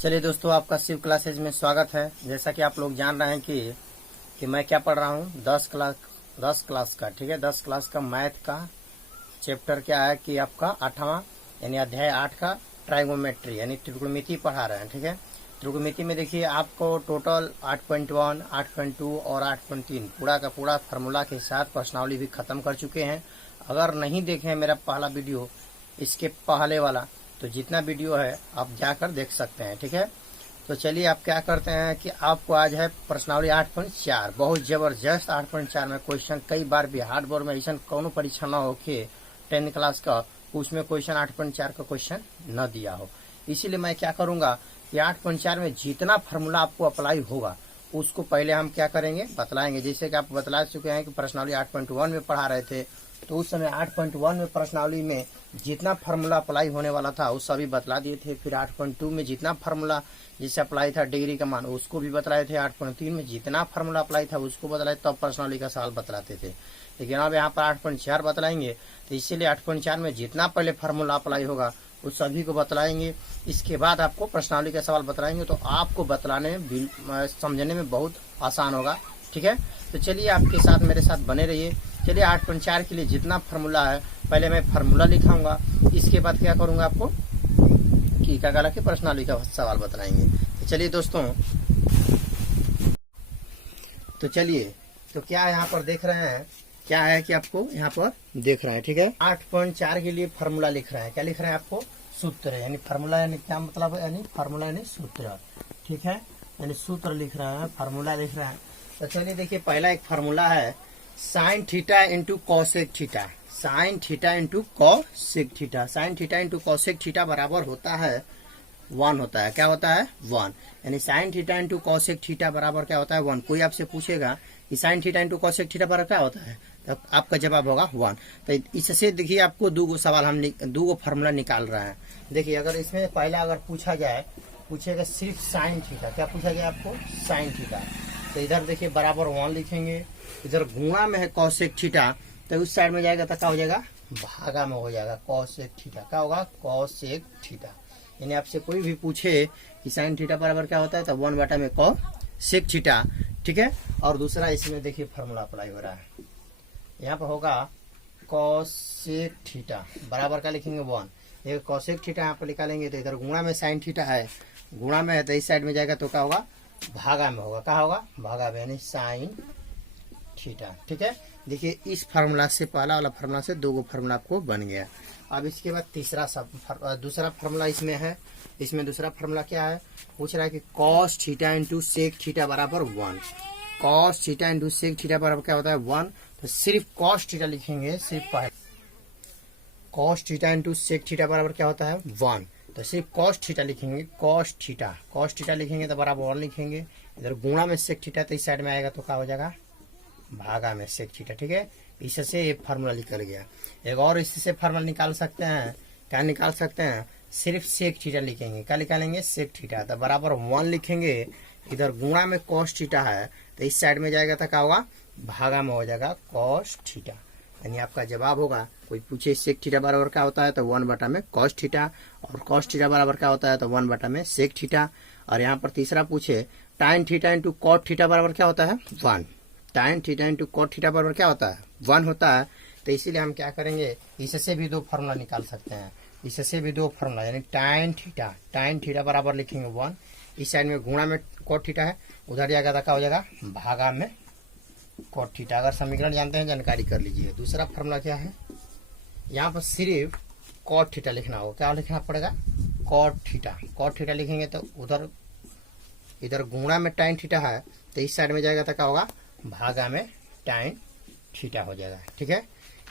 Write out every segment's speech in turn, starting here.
चलिए दोस्तों, आपका शिव क्लासेज में स्वागत है। जैसा कि आप लोग जान रहे हैं कि मैं क्या पढ़ रहा हूँ, 10 क्लास का, ठीक है, 10 क्लास का मैथ का चैप्टर क्या है कि आपका 8वां यानी अध्याय 8 का ट्राइगोनोमेट्री यानी त्रिकोणमिति पढ़ा रहे हैं। ठीक है, त्रिकोणमिति में देखिए आपको टोटल 8.1, 8.2 और 8.3 पूरा का पूरा फार्मूला के साथ प्रश्नावली भी खत्म कर चुके हैं। अगर नहीं देखे मेरा पहला वीडियो, इसके पहले वाला, तो जितना वीडियो है आप जाकर देख सकते हैं। ठीक है, तो चलिए आप क्या करते हैं कि आपको आज है प्रश्नावली 8.4, बहुत जबरदस्त 8.4 में क्वेश्चन। कई बार भी हार्ड बोर्ड में ऐसा कौनो परीक्षा न हो कि 10 क्लास का उसमें क्वेश्चन 8.4 का क्वेश्चन न दिया हो। इसीलिए मैं क्या करूंगा कि 8.4 में जितना फार्मूला आपको अप्लाई होगा उसको पहले हम क्या करेंगे, बतलाएंगे। जैसे कि आप बतला चुके हैं कि प्रश्नावली 8.1 में पढ़ा रहे थे, तो उस समय 8.1 में प्रश्नावली में जितना फार्मूला अप्लाई होने वाला था उस सभी बतला दिए थे। फिर 8.2 में जितना फार्मूला जिससे अप्लाई था डिग्री का मान उसको भी बतलाए थे। 8.3 में जितना फार्मूला अप्लाई था उसको बतलाए, तब प्रश्नावली का सवाल बतलाते थे। लेकिन अब यहाँ पर 8.4 बतलाएंगे, तो इसीलिए 8.4 में जितना पहले फार्मूला अप्लाई होगा उस सभी को बतलाएंगे। इसके बाद आपको प्रश्नावली का सवाल बतलाएंगे, तो आपको बतलाने में समझने में बहुत आसान होगा। ठीक है, तो चलिए आपके साथ मेरे साथ बने रहिए। चलिए 8.4 के लिए जितना फार्मूला है पहले मैं फार्मूला लिखाऊंगा, इसके बाद क्या करूंगा आपको कि क्या कहला कि प्रश्नावली का सवाल बतलाएंगे। तो चलिए दोस्तों, तो चलिए तो क्या यहाँ पर देख रहे हैं, क्या है कि आपको यहाँ पर देख रहे हैं। ठीक है, 8.4 के लिए फार्मूला लिख रहे हैं। क्या लिख रहे हैं आपको? सूत्र, यानी फार्मूला यानी क्या मतलब है, यानी फार्मूला यानी सूत्र। ठीक है, यानी सूत्र लिख रहे हैं, फार्मूला लिख रहे हैं। तो चलिए देखिए, पहला एक फार्मूला है sine theta into cosec theta. Sine theta into cosec theta, sine theta into cosec theta बराबर होता है 1 होता है। क्या होता है? 1। यानी sine theta into cosec theta बराबर क्या होता है? 1। कोई आपसे पूछेगा कि sine theta into cosec theta बराबर क्या होता है, तो आपका जवाब होगा 1। तो इससे देखिए आपको दो सवाल हम दो फार्मूला निकाल रहे हैं। देखिए, अगर इसमें पहला अगर पूछा जाए, पूछेगा सिर्फ साइन थीटा, क्या पूछा गया आपको? Sine theta. तो इधर देखिए बराबर 1 लिखेंगे, इधर गुणा में है कॉसेक थीटा, तो उस साइड में जाएगा तो क्या हो जाएगा? भागा में हो जाएगा कॉसेक थीटा। क्या होगा? Cosec theta. यानी आपसे कोई भी पूछे कि साइन थीटा बराबर क्या होता है, तो 1 बटा में कॉसेक थीटा। ठीक है, और दूसरा इसमें देखिए फार्मूला अप्लाई हो रहा है, यहाँ पर होगा कॉसेक थीटा बराबर क्या लिखेंगे? 1। ये कॉसेक थीटा यहाँ पर निकालेंगे, तो इधर गुणा में साइन थीटा है, गुणा में है तो इस साइड में जाएगा तो क्या होगा? भागा में होगा। क्या होगा? भागा में, यानी साइन थीटा। ठीक है, देखिए इस फार्मूला से, पहला वाला फार्मूला से दो फार्मूला आपको बन गया। अब इसके बाद दूसरा फार्मूला इसमें है। इसमें दूसरा फार्मूला क्या है? पूछ रहा है कि cos theta into sec theta बराबर 1। Cos theta into sec theta बराबर क्या होता है? 1। तो सिर्फ कॉस थीटा लिखेंगे, सिर्फ पहले cos theta into sec theta बराबर क्या होता है? 1। तो सिर्फ कॉस थीटा लिखेंगे, कॉस थीटा लिखेंगे तो बराबर 1 लिखेंगे। इधर गुणा में सेक थीटा तो इस साइड में आएगा तो क्या हो जाएगा? भागा में सेक थीटा। ठीक है, इससे ये फार्मूला निकल गया। एक और इससे फार्मूला निकाल सकते हैं। क्या निकाल सकते हैं? सिर्फ सेक थीटा लिखेंगे। क्या निकालेंगे? Sec theta. तो बराबर 1 लिखेंगे, इधर गुणा में कॉस थीटा है तो इस साइड में जाएगा तो क्या होगा? भागा में हो जाएगा कॉस थीटा। यानी आपका जवाब होगा, कोई पूछे सेक थीटा बराबर क्या होता है, तो 1 बटा में कॉस थीटा, और कॉस थीटा बराबर क्या होता है, तो 1 बटा में सेक थीटा। और यहाँ पर तीसरा पूछे टाइन थीटा इंटू कॉट थीटा बराबर क्या होता है? 1। टाइन थीटा इंटू कॉट थीटा बराबर क्या होता है? 1 होता है। तो इसीलिए हम क्या करेंगे, इससे भी दो फार्मूला निकाल सकते हैं। इससे भी दो फार्मूला, यानी टाइन थीटा बराबर लिखेंगे 1। इस साइड में गुणा में कॉट थीटा है, उधर जाएगा तो क्या हो जाएगा? भागा में कॉट थीटा। अगर समीकरण जानते हैं जानकारी कर लीजिए। दूसरा फार्मूला क्या है, यहाँ पर सिर्फ कॉट थीटा लिखना होगा। क्या लिखना पड़ेगा? कॉट थीटा लिखेंगे तो उधर इधर गुणा में टाइन थीटा है तो इस साइड में जाएगा तो क्या होगा? भागा में टाइन थीटा हो जाएगा। ठीक है,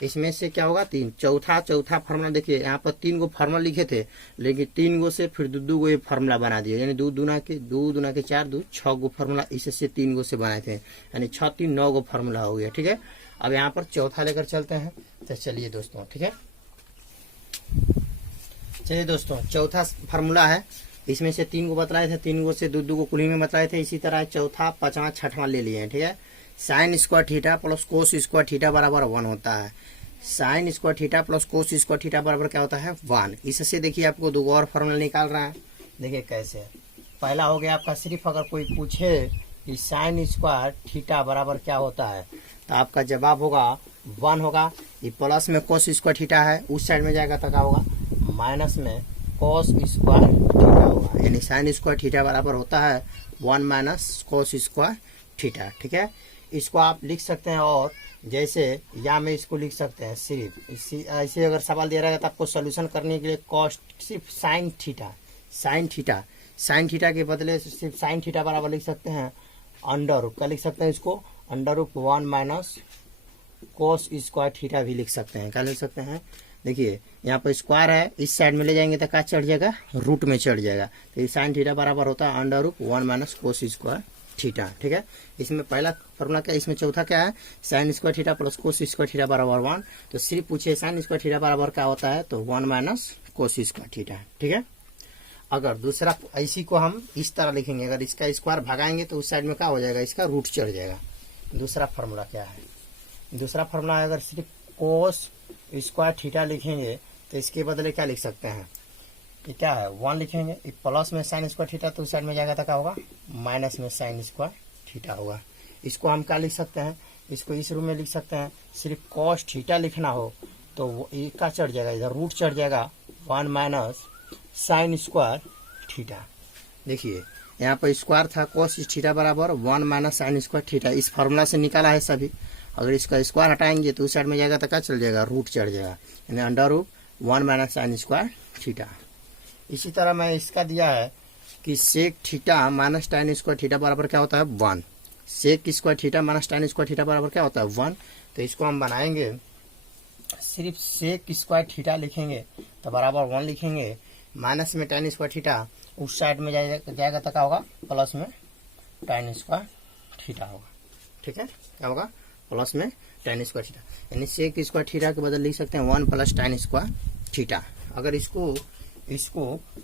इसमें से क्या होगा? 3। चौथा फार्मूला देखिए, यहाँ पर 3 गो फार्मूला लिखे थे, लेकिन 3 गो से फिर 2 गो ये फार्मूला बना दिए, यानी 2 दूना के 4, 6 गो फार्मूला इससे 3 गो से बनाए थे, यानी 6 3 9 गो फार्मूला हो गया। ठीक है, अब यहाँ पर चौथा लेकर चलते हैं। तो चलिए दोस्तों, ठीक है, चलिए दोस्तों, चौथा फार्मूला है, इसमें से 3 गो बतलाए थे, 3 गो से 2 गो कुली में बतलाए थे। इसी तरह चौथा, पांचवा, छठवां ले लिए हैं। ठीक है, sign square theta plus cos square theta बराबर 1 होता है। Sign square theta plus cos square theta बराबर क्या होता है? 1। इससे देखिए आपको 2 और फार्मूला निकाल रहा है। देखिए कैसे, पहला हो गया आपका, सिर्फ अगर कोई पूछे कि साइन स्क्वायर थीटा बराबर क्या होता है, तो आपका जवाब होगा 1 होगा। ये प्लस में कोस स्क्वायर थीटा है, उस साइड में जाएगा तो क्या होगा, माइनस में कोस स्क्वायर थीटा होगा। यानी साइन स्क्वायर थीटा बराबर होता है 1 माइनस कोस स्क्वायर थीटा। ठीक है, इसको आप लिख सकते हैं। और जैसे यहाँ में इसको लिख सकते हैं सिर्फ ऐसे अगर सवाल दिया रहेगा तो आपको सोल्यूशन करने के लिए कॉस्ट सिर्फ साइन थीटा के बदले सिर्फ साइन थीटा बराबर लिख सकते हैं अंडर रूट, क्या लिख सकते हैं इसको, under root 1 minus cos square theta भी लिख सकते हैं। क्या लिख सकते हैं, देखिए यहाँ पर स्क्वायर है, इस साइड में ले जाएंगे तो क्या चढ़ जाएगा, रूट में चढ़ जाएगा। तो ये साइन थीटा बराबर होता है under root 1 minus cos square theta. ठीक है, इसमें पहला फॉर्मूला क्या, इसमें चौथा क्या है, sign square theta plus cos square theta बराबर 1। तो सिर्फ पूछे साइन स्क्वायर थीटा बराबर क्या होता है, तो 1 माइनस कोस स्क्वायर थीटा। ठीक है, अगर दूसरा इसी को हम इस तरह लिखेंगे, अगर इसका स्क्वायर भगाएंगे तो उस साइड में क्या हो जाएगा, इसका रूट चढ़ जाएगा। दूसरा फार्मूला क्या है, दूसरा फार्मूला है, अगर सिर्फ कोस स्क्वायर थीटा लिखेंगे तो इसके बदले क्या लिख सकते हैं, ये क्या है 1 लिखेंगे, प्लस में साइन स्क्वायर थीटा तो उस साइड में जाएगा तो क्या होगा, माइनस में साइन स्क्वायर थीटा होगा। इसको हम क्या लिख सकते हैं, इसको इस रूप में लिख सकते हैं, सिर्फ कॉस थीटा लिखना हो तो वो एक का चढ़ जाएगा, इधर रूट चढ़ जाएगा 1 माइनस साइन स्क्वायर थीटा। देखिए यहाँ पर स्क्वायर था, कॉस थीटा बराबर 1 माइनस साइन स्क्वायर थीटा, इस फार्मूला से निकाला है सभी। अगर इसका स्क्वायर हटाएंगे तो उस साइड में जाएगा तो क्या चल जाएगा, रूट चढ़ जाएगा, यानी under root 1 minus sine square theta. इसी तरह मैं इसका दिया है कि sec theta minus tan square theta बराबर क्या होता है 1, sec square theta minus tan square theta बराबर क्या होता है 1। तो इसको हम बनाएंगे, सिर्फ सेक स्क्वायर थीटा लिखेंगे तो बराबर 1 लिखेंगे, माइनस में टाइन स्क्वायर थीटा उस साइड में जाएगा तो क्या होगा, प्लस में टाइन स्क्वायर थीटा होगा। ठीक है, क्या होगा, प्लस में टाइन स्क्वायर थीटा, यानी सेक स्क्वायर थीटा के बदले लिख सकते हैं 1 प्लस टाइन स्क्वायर थीटा। अगर इसको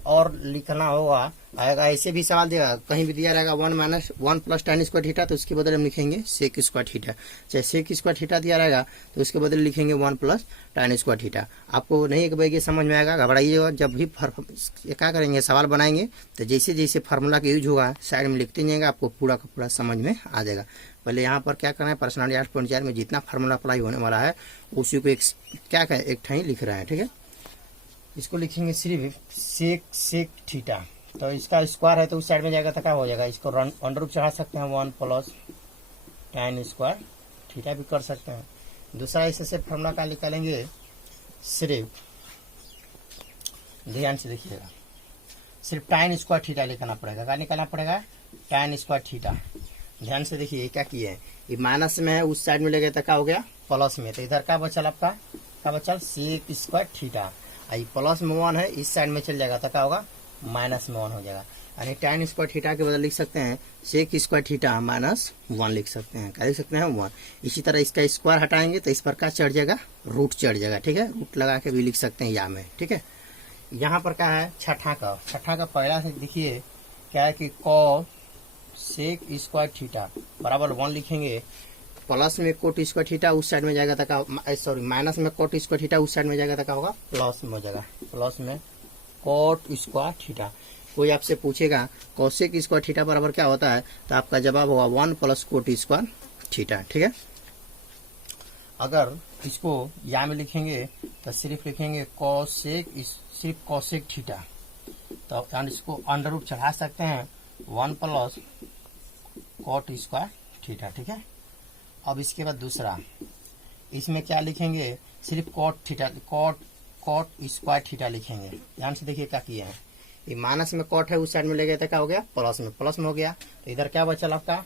और लिखना होगा, अगर ऐसे भी सवाल देगा, कहीं भी दिया रहेगा 1 प्लस टाइन स्क्वायर थीटा तो उसके बदले हम लिखेंगे सेक स्क्वायर थीटा। चाहे सेक स्क्वायर थीटा दिया रहेगा तो उसके बदले लिखेंगे 1 प्लस टाइन स्क्वायर थीटा। आपको नहीं एक बार समझ में आएगा, घबराइएगा। जब भी क्या करेंगे, सवाल बनाएंगे तो जैसे जैसे फार्मूला का यूज होगा साइड में लिखते जाएंगे, आपको पूरा का पूरा समझ में आ जाएगा। पहले यहाँ पर क्या करना है, पर्सनालिटी 8.4 में जितना फार्मूला अप्लाई होने वाला है उसी को एक ठाई लिख रहे हैं। ठीक है, इसको लिखेंगे सिर्फ सेक थीटा, तो इसका स्क्वायर है तो उस साइड में जाएगा तो क्या हो जाएगा, इसको अंडर रूट चढ़ा सकते हैं 1 प्लस टाइन स्क्वायर थीटा भी कर सकते हैं। दूसरा इससे फार्मूला का निकालेंगे, सिर्फ ध्यान से देखिएगा, सिर्फ टाइन स्क्वायर थीटा लिखना पड़ेगा। क्या निकालना पड़ेगा, टाइन स्क्वायर थीटा। ध्यान से देखिए क्या किए हैं, ये माइनस में है, उस साइड में ले गए तो क्या हो गया, प्लस में। तो इधर क्या बचल आपका, क्या बचल, सेक स्क्वायर थीटा। आई प्लस में 1 है, इस साइड में चल जाएगा तो क्या होगा, माइनस में 1 हो जाएगा। यानी टाइन स्क्वायर थीटा के बदले लिख सकते हैं सेक स्क्वायर थीटा माइनस 1 लिख सकते हैं। क्या लिख सकते हैं, 1। इसी तरह इसका स्क्वायर हटाएंगे तो इस पर क्या चढ़ जाएगा, रूट चढ़ जाएगा। ठीक है, रूट लगा के भी लिख सकते हैं या में। ठीक है, यहाँ पर क्या है, छठा का पहला से देखिए क्या है कि कॉस सेक स्क्वायर थीटा बराबर 1 लिखेंगे, प्लस में कोट स्क्वायर थीटा उस साइड में जाएगा तो क्या, सॉरी माइनस में कोट स्क्वायर थीटा उस साइड में जाएगा तो क्या होगा, प्लस में हो जाएगा, प्लस में कोट स्क्वायर थीटा। कोई आपसे पूछेगा कोसेक स्क्वायर थीटा बराबर क्या होता है, तो आपका जवाब होगा 1 प्लस कोट स्क्वायर थीटा। ठीक है, अगर इसको यहाँ में लिखेंगे तो सिर्फ लिखेंगे कोसेक, सिर्फ कोसेक थीटा, तो इसको अंडर रूट चढ़ा सकते हैं 1 प्लस कोट स्क्वायर थीटा। ठीक है, अब इसके बाद दूसरा, इसमें क्या लिखेंगे, सिर्फ cot theta, coat square theta लिखेंगे। ध्यान से देखिए क्या किए हैं, ये माइनस में कोट है, उस साइड में ले गए तो क्या हो गया, प्लस में हो गया। तो इधर क्या बचल आपका,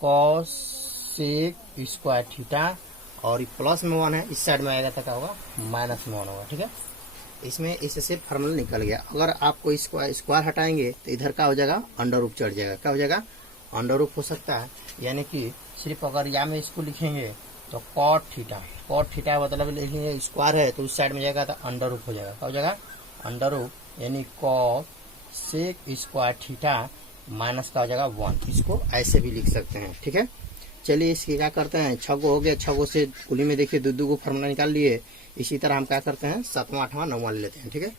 कॉस सेक स्क्वायर थीटा, और प्लस में 1 है, इस साइड में आएगा तो क्या होगा, माइनस में 1 होगा। ठीक है, इसमें इससे फार्मूला निकल गया। अगर आपको स्क्वायर हटाएंगे तो इधर क्या हो जाएगा, अंडर रूट चढ़ जाएगा। क्या हो जाएगा, अंडर रूट हो सकता है। यानी कि सिर्फ अगर यहाँ में इसको लिखेंगे तो कॉट थीटा मतलब लिखेंगे स्क्वायर है तो उस साइड में जाएगा तो अंडर रूट हो जाएगा। क्या हो जाएगा, अंडर रूट, यानी cosec square theta minus का हो जाएगा 1। इसको ऐसे भी लिख सकते हैं। ठीक है, चलिए इसकी क्या करते हैं, 6 गो हो गया, 6 गो से कुली में देखिए 2 गो फार्मूला निकाल लिए। इसी तरह हम क्या करते हैं, 7वां 8वां 9वां ले लेते हैं। ठीक है,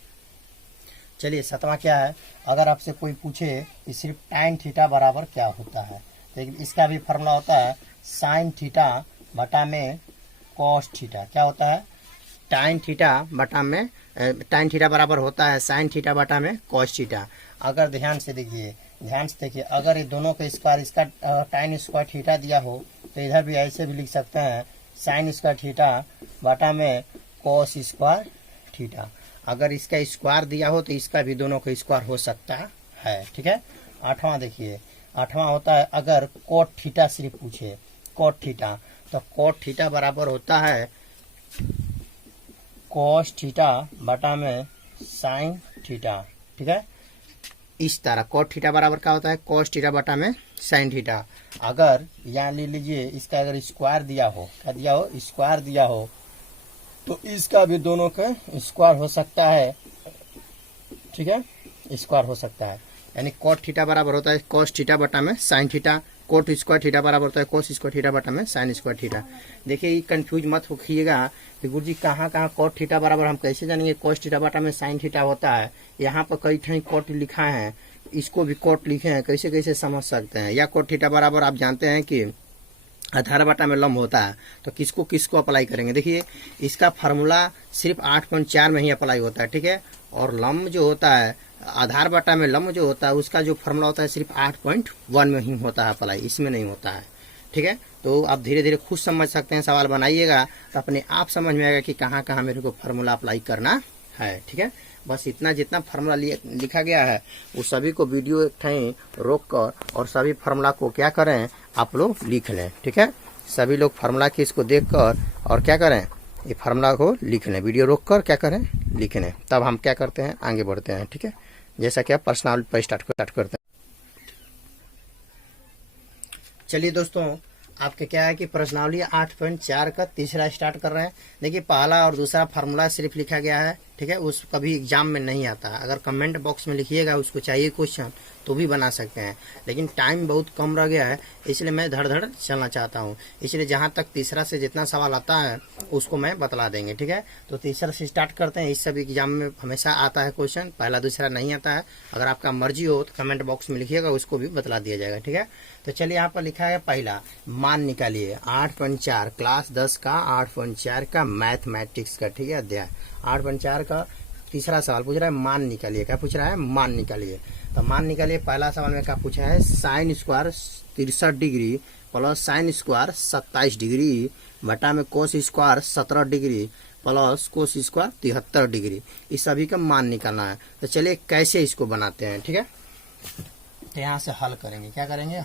चलिए 7वां क्या है, अगर आपसे कोई पूछे कि सिर्फ tan थीटा बराबर क्या होता है, तो इसका भी फॉर्मूला होता है sin थीटा बटा में cos थीटा। क्या होता है, tan थीटा बटा में tan थीटा बराबर होता है sin थीटा बटा में cos थीटा। अगर ध्यान से देखिए, अगर ये दोनों का स्क्वायर, इसका tan स्क्वायर थीटा दिया हो तो इधर भी ऐसे भी लिख सकते हैं sin स्क्वायर थीटा बटा में cos स्क्वायर थीटा। अगर इसका स्क्वायर दिया हो तो इसका भी दोनों का स्क्वायर हो सकता है। ठीक है। 8वां देखिए, 8वां होता है अगर कोट थीटा सिर्फ पूछे, कोट थीटा, तो कोट थीटा बराबर होता है कोस थीटा बटा में साइन थीटा। ठीक है, इस तरह कोट थीटा बराबर क्या होता है, कोस थीटा बटा में साइन थीटा। अगर यहाँ ले लीजिए, इसका अगर स्क्वायर दिया हो, क्या दिया हो, स्क्वायर दिया हो, तो इसका भी दोनों का स्क्वायर हो सकता है। ठीक है, स्क्वायर हो सकता है, यानी कोट थीटा बराबर होता है कोस थीटा बटा में sine theta. Coat square theta बराबर होता है कोस स्क्वायर थीटा बटा में साइन स्क्वायर थीटा। देखिए ये कंफ्यूज मत होइएगा कि गुरु जी कहाँ कोट थीटा बराबर हम कैसे जानेंगे कोस थीटा बटा में साइन थीटा होता है। यहाँ पर कई ठे कोट लिखा है, इसको भी कोट लिखे हैं, कैसे कैसे समझ सकते हैं। या कोट थीटा बराबर आप जानते हैं कि आधार बटा में लंब होता है, तो किसको किसको अप्लाई करेंगे। देखिए इसका फार्मूला सिर्फ 8.4 में ही अप्लाई होता है। ठीक है, और लंब जो होता है, आधार बटा में लंब जो होता है, उसका जो फार्मूला होता है सिर्फ 8.1 में ही होता है अप्लाई, इसमें नहीं होता है। ठीक है, तो आप धीरे धीरे खुद समझ सकते हैं, सवाल बनाइएगा तो अपने आप समझ में आएगा कि कहाँ कहाँ मेरे को फार्मूला अप्लाई करना है। ठीक है, बस इतना जितना फार्मूला लिखा गया है वो सभी को वीडियो कहीं रोक कर और सभी फार्मूला को क्या करें, आप लोग लिख लें। ठीक है, सभी लोग फार्मूला की इसको देख कर और क्या करें, ये फार्मूला को लिख लें, वीडियो रोक कर क्या करें, लिख लें, तब हम क्या करते हैं, आगे बढ़ते हैं। ठीक है, जैसा कि आप पर्सनल पर स्टार्ट करते हैं। चलिए दोस्तों, आपके क्या है कि प्रश्नावली 8.4 का तीसरा स्टार्ट कर रहे हैं। देखिए पहला और दूसरा फार्मूला सिर्फ लिखा गया है। ठीक है, उस कभी एग्जाम में नहीं आता। अगर कमेंट बॉक्स में लिखिएगा उसको चाहिए क्वेश्चन तो भी बना सकते हैं, लेकिन टाइम बहुत कम रह गया है, इसलिए मैं धड़ धड़ चलना चाहता हूँ। इसलिए जहाँ तक तीसरा से जितना सवाल आता है उसको मैं बतला देंगे। ठीक है, तो तीसरा से स्टार्ट करते हैं। इस सब एग्जाम में हमेशा आता है क्वेश्चन, पहला दूसरा नहीं आता है। अगर आपका मर्जी हो तो कमेंट बॉक्स में लिखिएगा, उसको भी बतला दिया जाएगा। ठीक है, तो चलिए यहाँ पर लिखा है पहला, मान निकालिए 8.4 क्लास 10 का 8.4 का मैथमेटिक्स का। ठीक है, अध्याय 8.4 का तीसरा सवाल पूछ रहा है मान निकालिए। क्या पूछ रहा है, मान निकालिए। तो मान निकालिए, पहला सवाल में क्या पूछा है, sign square 63 degree plus sine square 27 degree बटा में cos square 17 degree plus cos square 73 degree, इस सभी का मान निकालना है। तो चलिए कैसे इसको बनाते हैं। ठीक है, तो यहाँ से हल करेंगे, क्या करेंगे,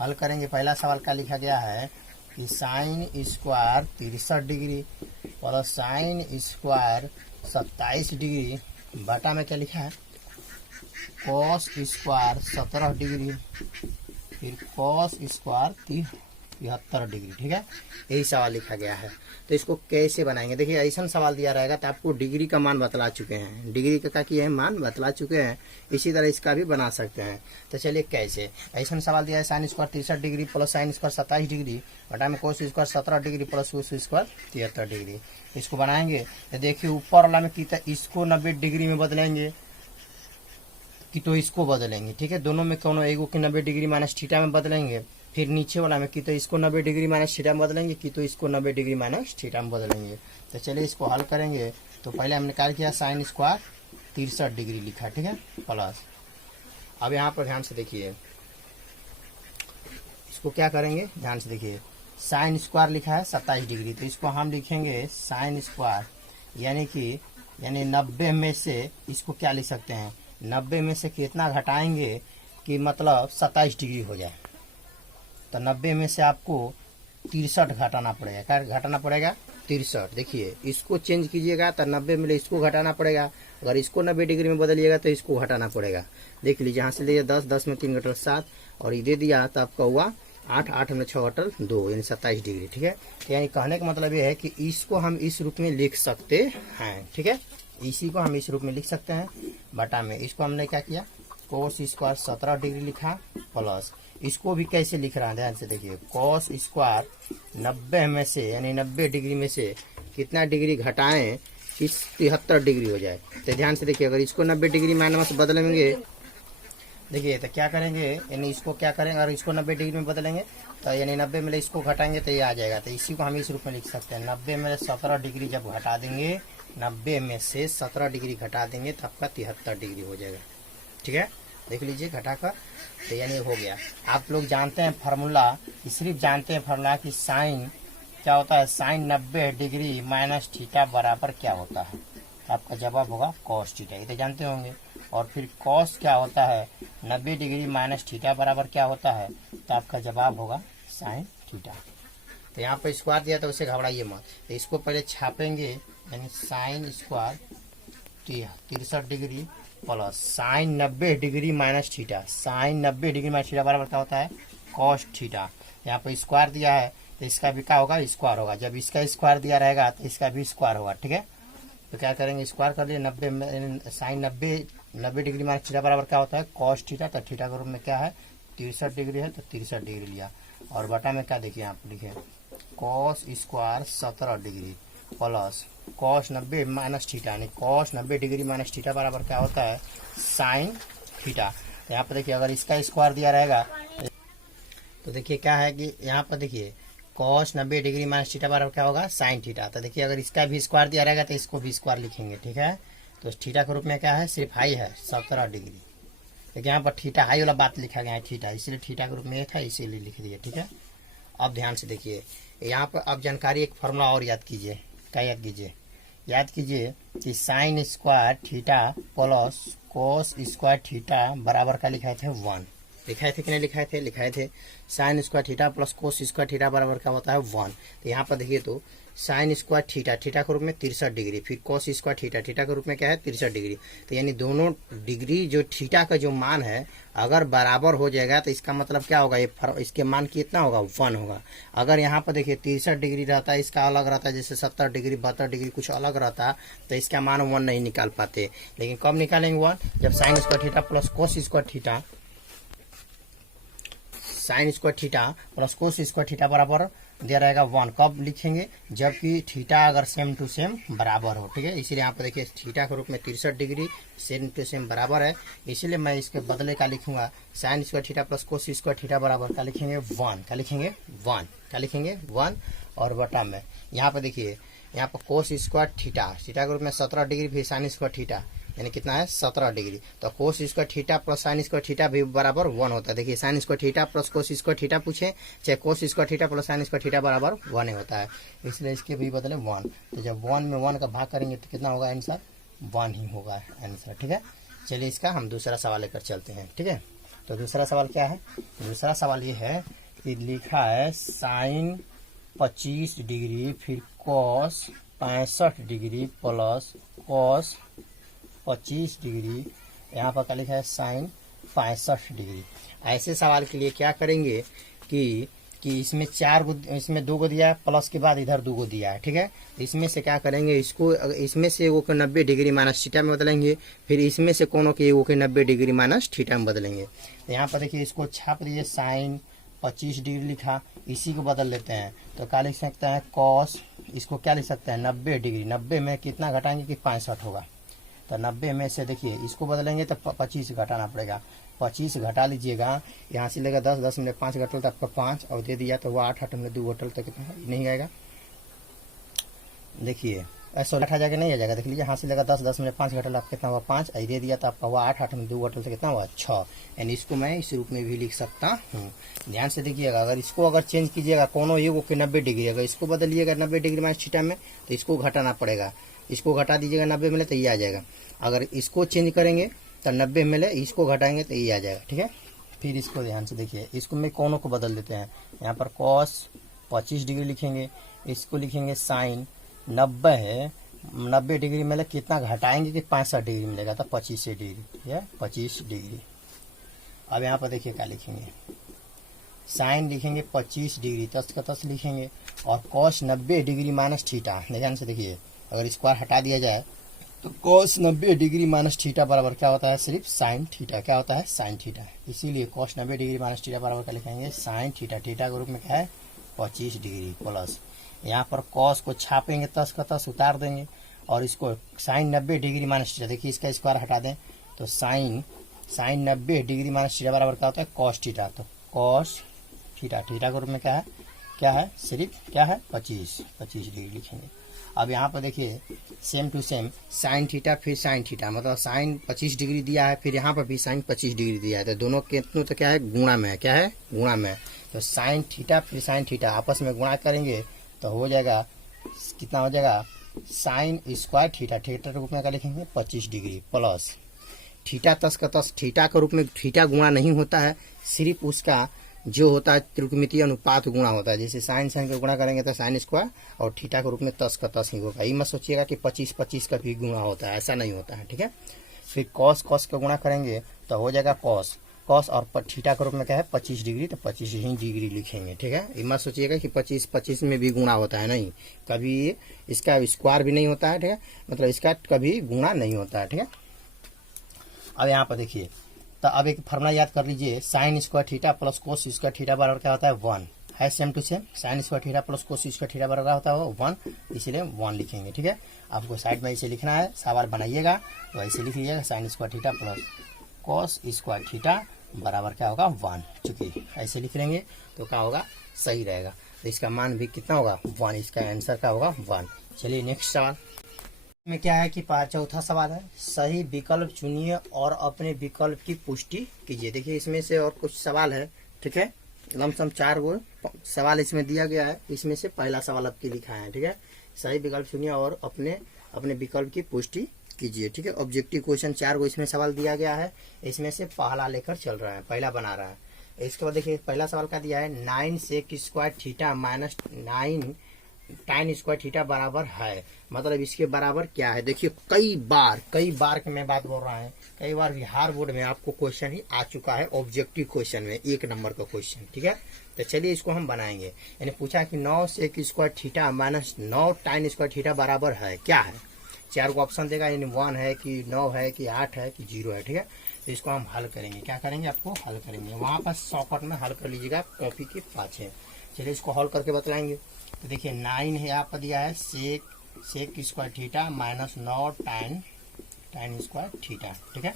हल करेंगे। पहला सवाल क्या लिखा गया है कि sign square 63 degree plus sine square 27 degree बटा में क्या लिखा है, कॉस स्क्वायर 17 डिग्री फिर कॉस स्क्वायर 73 डिग्री। ठीक है, यही सवाल लिखा गया है। तो इसको कैसे बनाएंगे, देखिए ऐसा सवाल दिया रहेगा तो आपको डिग्री का मान बतला चुके हैं, डिग्री का क्या किए हैं, मान बतला चुके हैं। इसी तरह इसका भी बना सकते हैं। तो चलिए कैसे, ऐसा सवाल दिया है sign square 63 degree plus sine square 27 degree बटा में cos square 17 degree plus cos square 73 degree, इसको बनाएंगे। तो देखिए ऊपर वाला में कितना, इसको 90 डिग्री में बदलेंगे कि तो इसको बदलेंगे। ठीक है, दोनों में कोनो एगो के 90 डिग्री माइनस थीटा में बदलेंगे। फिर नीचे वाला में कि तो इसको 90 डिग्री माइनस थीटा में बदलेंगे कि तो इसको 90 डिग्री माइनस थीटा में बदलेंगे। तो चलिए इसको हल करेंगे। तो पहले हमने क्या किया, साइन स्क्वायर 63 डिग्री लिखा। ठीक है, प्लस, अब यहाँ पर ध्यान से देखिए, इसको क्या करेंगे, ध्यान से देखिए, साइन स्क्वायर लिखा है 27 डिग्री, तो इसको हम लिखेंगे साइन स्क्वायर, यानी 90 में से इसको क्या लिख सकते हैं, 90 में से कितना घटाएंगे कि मतलब 27 डिग्री हो जाए। तो 90 में से आपको 63 घटाना पड़ेगा। क्या घटाना पड़ेगा, 63। देखिए इसको चेंज कीजिएगा तो 90 में इसको घटाना पड़ेगा, अगर इसको 90 डिग्री में बदलिएगा तो इसको घटाना पड़ेगा। देख लीजिए, यहाँ से लिए 10, 10 में 3 घटल 7 और ये दे दिया तो आपका हुआ 8, 8 में 6 घटल 2 यानी 27 डिग्री। ठीक है, तो यानी कहने का मतलब ये है कि इसको हम इस रूप में लिख सकते हैं। ठीक है, इसी को हम इस रूप में लिख सकते हैं बटा में इसको हमने क्या किया, कोस स्क्वायर 17 डिग्री लिखा प्लस इसको भी कैसे लिख रहा है, ध्यान से देखिए, कोस स्क्वायर 90 में से यानी 90 डिग्री में से कितना डिग्री घटाएं कि 73 डिग्री हो जाए। तो ध्यान से देखिए, अगर इसको 90 डिग्री माइनस बदलेंगे, देखिए तो क्या करेंगे, यानी इसको क्या करेंगे, अगर इसको 90 डिग्री में बदलेंगे तो यानी 90 में इसको घटाएंगे तो ये आ जाएगा। तो इसी को हम इस रूप में लिख सकते हैं, 90 में 17 डिग्री जब घटा देंगे, 90 में से 17 डिग्री घटा देंगे तो आपका 73 डिग्री हो जाएगा। ठीक है, देख लीजिए घटाकर, तो यानी हो गया। आप लोग जानते हैं फार्मूला, सिर्फ जानते हैं फार्मूला कि साइन क्या होता है, साइन 90 डिग्री माइनस थीटा बराबर क्या होता है, आपका जवाब होगा कॉस थीटा, ये तो जानते होंगे। और फिर कॉस क्या होता है, 90 डिग्री माइनस थीटा बराबर क्या होता है, तो आपका जवाब होगा साइन थीटा। तो यहाँ पर स्क्वायर दिया तो उसे घबराइए मत, तो इसको पहले छापेंगे, यानी sine square 63 degree plus sine 90 degree minus theta, sine 90 degree minus theta बराबर क्या होता है, कॉस थीटा। यहाँ पर स्क्वायर दिया है तो इसका भी क्या होगा, स्क्वायर होगा। जब इसका स्क्वायर दिया रहेगा तो इसका भी स्क्वायर होगा। ठीक है, तो क्या करेंगे, स्क्वायर कर लिए, 90 में साइन 90 डिग्री माइनस थीटा बराबर क्या होता है, कॉस थीटा। तो थीटा के रूप में क्या है, 63 डिग्री है, तो 63 डिग्री लिया। और बटा में क्या देखिए, आप लिखे cos square 17 degree plus cos 90 minus theta, यानी कॉस 90 डिग्री माइनस थीटा बराबर क्या होता है, साइन थीटा। यहाँ पर देखिए, अगर इसका स्क्वायर दिया रहेगा तो देखिए क्या है कि यहाँ पर देखिए कॉस 90 डिग्री माइनस थीटा बराबर क्या होगा, साइन थीटा। तो देखिए, अगर इसका भी स्क्वायर दिया रहेगा तो इसको भी स्क्वायर लिखेंगे। ठीक है, तो थीटा के रूप में क्या है, सिर्फ हाई है 17 डिग्री। देखिए यहाँ पर थीटा हाई वाला बात लिखा गया है, थीटा, इसलिए थीटा के रूप में ये था, इसीलिए लिख दिया। ठीक है, अब ध्यान से देखिए, यहाँ पर अब जानकारी, एक फॉर्मूला और याद कीजिए। क्या याद कीजिए, याद कीजिए कि sign square theta plus cos square theta बराबर का लिखाए थे 1, लिखाए थे कि नहीं लिखाए थे, लिखाए थे। Sign square theta plus cos square theta बराबर का होता है 1। तो यहाँ पर देखिए, तो साइन स्क्वायर थीटा, थीटा के रूप में 63 डिग्री, फिर कोस स्क्वायर थीटा, थीटा के रूप में क्या है, 63 डिग्री। तो यानी दोनों डिग्री जो थीटा का जो मान है अगर बराबर हो जाएगा तो इसका मतलब क्या होगा, ये इसके मान कितना होगा, 1 होगा। अगर यहाँ पर देखिए 63 डिग्री रहता है, इसका अलग रहता है, जैसे 70 डिग्री 72 डिग्री कुछ अलग रहता, तो इसका मान 1 नहीं निकाल पाते। लेकिन कब निकालेंगे 1, जब sign square theta plus cos square theta, sign square theta plus cos square theta बराबर दिया रहेगा 1। कब लिखेंगे, जबकि थीटा अगर सेम टू सेम बराबर हो। ठीक है, इसीलिए यहाँ पर देखिए थीटा के रूप में 63 डिग्री सेम टू सेम बराबर है, इसीलिए मैं इसके बदले का लिखूंगा, sign square theta plus cos square theta बराबर का लिखेंगे 1, क्या लिखेंगे 1, क्या लिखेंगे 1। और बटा में यहाँ पर देखिए, यहाँ पर कोस स्क्वायर थीटा, थीटा के रूप में 17 डिग्री, फिर साइन स्क्वायर थीटा, यानी कितना है 17 डिग्री। तो कोस square theta plus sign square theta भी बराबर 1 होता है। देखिए sign square theta plus cos square theta पूछे, चाहे कोस square theta plus sign square theta बराबर 1 होता है, इसलिए इसके भी बदले 1। तो जब 1 में 1 का भाग करेंगे तो कितना होगा आंसर, 1 ही होगा आंसर। ठीक है, चलिए इसका हम दूसरा सवाल लेकर चलते हैं। ठीक है, तो दूसरा सवाल क्या है, दूसरा सवाल ये है कि लिखा है साइन 25 डिग्री फिर cos 65 degree plus cos 25 degree, यहाँ पर क्या लिखा है साइन 65 डिग्री। ऐसे सवाल के लिए क्या करेंगे कि इसमें 4 को, इसमें 2 को दिया है, प्लस के बाद इधर 2 को दिया है। ठीक है, इसमें से क्या करेंगे, इसको इसमें से एगो को 90 डिग्री माइनस थीटा में बदलेंगे, फिर इसमें से कोनो के एगो के 90 डिग्री माइनस थीटा में बदलेंगे। तो यहाँ पर देखिए, इसको छाप दिए, साइन 25 डिग्री लिखा, इसी को बदल लेते हैं तो क्या लिख सकते हैं, कॉस, इसको क्या लिख सकते हैं 90 डिग्री, 90 में कितना घटाएंगे कि 65 होगा। तो 90 में से देखिए इसको बदलेंगे तो 25 घटाना पड़ेगा, 25 घटा लीजिएगा, यहाँ से लेगा 10, 10 में 5 घटल तो आपका 5 और दे दिया तो वो 8, 8 में 2 घटल तो कितना नहीं आएगा। देखिए ऐसा 8 आ जाएगा, नहीं आ जाएगा, देख लीजिए, यहाँ से लेगा 10, 10 में 5 घटल आपका कितना हुआ 5, और दे दिया तो आपका हुआ 8, 8 में 2 घटल तो कितना हुआ 6। यानी इसको मैं इस रूप में भी लिख सकता हूँ। ध्यान से देखिएगा, अगर इसको अगर चेंज कीजिएगा कोनो एगो के 90 डिग्री, अगर इसको बदलिएगा 90 डिग्री माइनस थीटा में तो इसको घटाना पड़ेगा, इसको घटा दीजिएगा 90 में ले तो ये आ जाएगा। अगर इसको चेंज करेंगे तो 90 में ले, इसको घटाएंगे तो ये आ जाएगा। ठीक है, फिर इसको ध्यान से देखिए, इसको में कोनों को बदल देते हैं, यहाँ पर कॉस 25 डिग्री लिखेंगे, इसको लिखेंगे साइन 90 है, 90 डिग्री में ले कितना घटाएंगे कि 65 डिग्री मिलेगा तो 25 डिग्री, ठीक है 25 डिग्री। अब यहाँ पर देखिए क्या लिखेंगे, साइन लिखेंगे 25 डिग्री, 10 का 10 लिखेंगे, और कॉस 90 डिग्री माइनस थीटा। ध्यान से देखिए, अगर स्क्वायर हटा दिया जाए तो कॉस 90 डिग्री माइनस थीटा बराबर क्या होता है, सिर्फ साइन थीटा, क्या होता है साइन थीटा। इसीलिए कॉस 90 डिग्री माइनस थीटा बराबर क्या लिखेंगे, साइन थीटा, थीटा के रूप में क्या है 25 डिग्री प्लस, यहाँ पर कॉस को छापेंगे 10 का 10 उतार देंगे, और इसको साइन 90 डिग्री माइनस थीटा, देखिए इसका स्क्वायर हटा दें तो साइन 90 डिग्री माइनस थीटा बराबर क्या होता है कॉस थीटा। तो कॉस थीटा, थीटा के रूप में क्या है सिर्फ क्या है 25 डिग्री लिखेंगे। अब यहाँ पर देखिए same to same sine theta फिर साइन थीटा, मतलब साइन 25 डिग्री दिया है, फिर यहाँ पर भी साइन 25 डिग्री दिया है, तो दोनों के तो क्या है गुणा में है, क्या है गुणा में है। तो साइन थीटा फिर साइन थीटा आपस में गुणा करेंगे तो हो जाएगा कितना हो जाएगा साइन स्क्वायर थीटा, थीटा के रूप में क्या लिखेंगे 25 डिग्री प्लस थीटा तस का तस, थीटा के रूप में थीटा गुणा नहीं होता है, सिर्फ उसका जो होता है त्रिकोणमितीय अनुपात गुणा होता है। जैसे साइन साइन का गुणा करेंगे तो साइन स्क्वायर, और थीटा के रूप में तस का तस ही होगा। ये मत सोचिएगा कि 25 का भी गुणा होता है, ऐसा नहीं होता है, ठीक है। फिर कॉस का गुणा करेंगे तो हो जाएगा कॉस और थीटा के रूप में क्या है 25 डिग्री, तो 25 ही डिग्री लिखेंगे, ठीक है। ये मत सोचिएगा कि 25 में भी गुणा होता है, नहीं, कभी इसका स्क्वायर भी नहीं होता है, ठीक है, मतलब इसका कभी गुणा नहीं होता है, ठीक है। अब यहाँ पर देखिए, तो अब एक फार्मूला याद कर लीजिए, sine square theta plus cos square theta बराबर क्या होता है 1 है, same to same sine square theta plus cos square theta बराबर होता है 1, इसीलिए 1 लिखेंगे, ठीक है। आपको साइड में इसे लिखना है, सवाल बनाइएगा तो ऐसे लिख लीजिएगा sign square theta plus cos square theta बराबर क्या होगा 1, चूंकि ऐसे लिख लेंगे तो क्या होगा सही रहेगा। तो इसका मान भी कितना होगा 1, इसका आंसर क्या होगा 1। चलिए नेक्स्ट सवाल में क्या है कि चौथा सवाल है, सही विकल्प चुनिए और अपने विकल्प की पुष्टि कीजिए। देखिए इसमें से और कुछ सवाल है, ठीक है, लमसम 4 गो सवाल इसमें दिया गया है, इसमें से पहला सवाल आपके लिखा है, ठीक है। सही विकल्प चुनिए और अपने विकल्प की पुष्टि कीजिए, ठीक है। ऑब्जेक्टिव क्वेश्चन 4 गो इसमें सवाल दिया गया है, इसमें से पहला लेकर चल रहा है, पहला बना रहा है। इसके बाद देखिए पहला सवाल का दिया है 9 sec square theta minus 9 tan square theta बराबर है, मतलब इसके बराबर क्या है। देखिए कई बार की मैं बात बोल रहा है, कई बार बिहार बोर्ड में आपको क्वेश्चन ही आ चुका है ऑब्जेक्टिव क्वेश्चन में, 1 नंबर का क्वेश्चन, ठीक है। तो चलिए इसको हम बनाएंगे। यानी पूछा कि 9 sec square theta minus 9 tan square theta बराबर है, क्या है। 4 को ऑप्शन देगा, यानी 1 है कि 9 है कि 8 है कि 0 है, ठीक है। तो इसको हम हल करेंगे, क्या करेंगे आपको हल करेंगे, वहां पर शॉर्टकट में हल कर लीजिएगा कॉपी के पाछे। चलिए इसको हल करके बतलाएंगे। तो देखिए 9 है यहाँ पर दिया है sec square theta minus 9 tan square theta, ठीक है।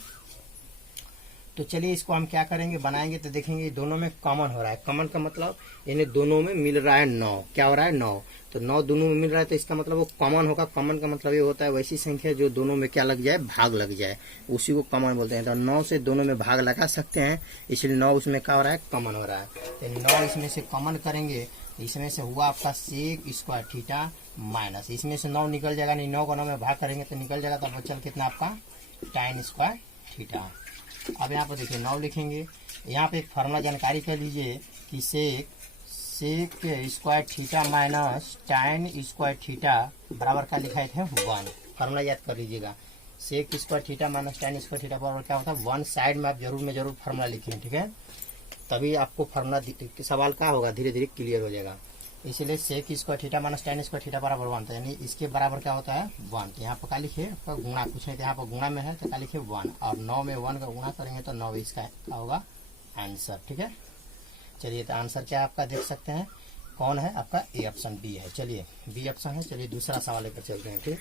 तो चलिए इसको हम क्या करेंगे बनाएंगे, तो देखेंगे दोनों में कॉमन हो रहा है। कॉमन का मतलब इन्हें दोनों में मिल रहा है 9, क्या हो रहा है 9, तो 9 दोनों में मिल रहा है, तो इसका मतलब वो कॉमन होगा। कॉमन का मतलब ये होता है वैसी संख्या जो दोनों में क्या लग जाए भाग लग जाए, उसी को कॉमन बोलते हैं। तो 9 से दोनों में भाग लगा सकते हैं, इसलिए 9 उसमें क्या हो रहा है कॉमन हो रहा है। तो 9 इसमें से कॉमन करेंगे, इसमें से हुआ आपका सेक स्क्वायर थीटा माइनस, इसमें से 9 निकल जाएगा, नहीं 9 को 9 में भाग करेंगे तो निकल जाएगा, तब बचल कितना आपका tan स्क्वायर थीटा। अब यहाँ पर देखिए 9 लिखेंगे, यहाँ पे एक फार्मूला जानकारी कर लीजिए कि sec square theta minus tan square theta बराबर का लिखा है 1। फार्मूला याद कर लीजिएगा, sec square theta minus tan square theta बराबर क्या होता है 1। साइड में आप जरूर फार्मूला लिखें, ठीक है, तभी आपको फार्मूला सवाल क्या होगा धीरे धीरे क्लियर हो जाएगा। इसलिए sec square theta minus tan square theta बराबर 1, तो यानी इसके बराबर क्या होता है 1। तो यहाँ पर क्या लिखे आपका गुणा, कुछ नहीं तो यहाँ पर गुणा में है तो क्या लिखे 1, और 9 में 1 का गुणा करेंगे तो 9 इसका क्या होगा आंसर, ठीक है। चलिए तो आंसर क्या आपका देख सकते हैं, कौन है आपका ए ऑप्शन बी है। चलिए बी ऑप्शन है। चलिए दूसरा सवाल लेकर चलते हैं, ठीक।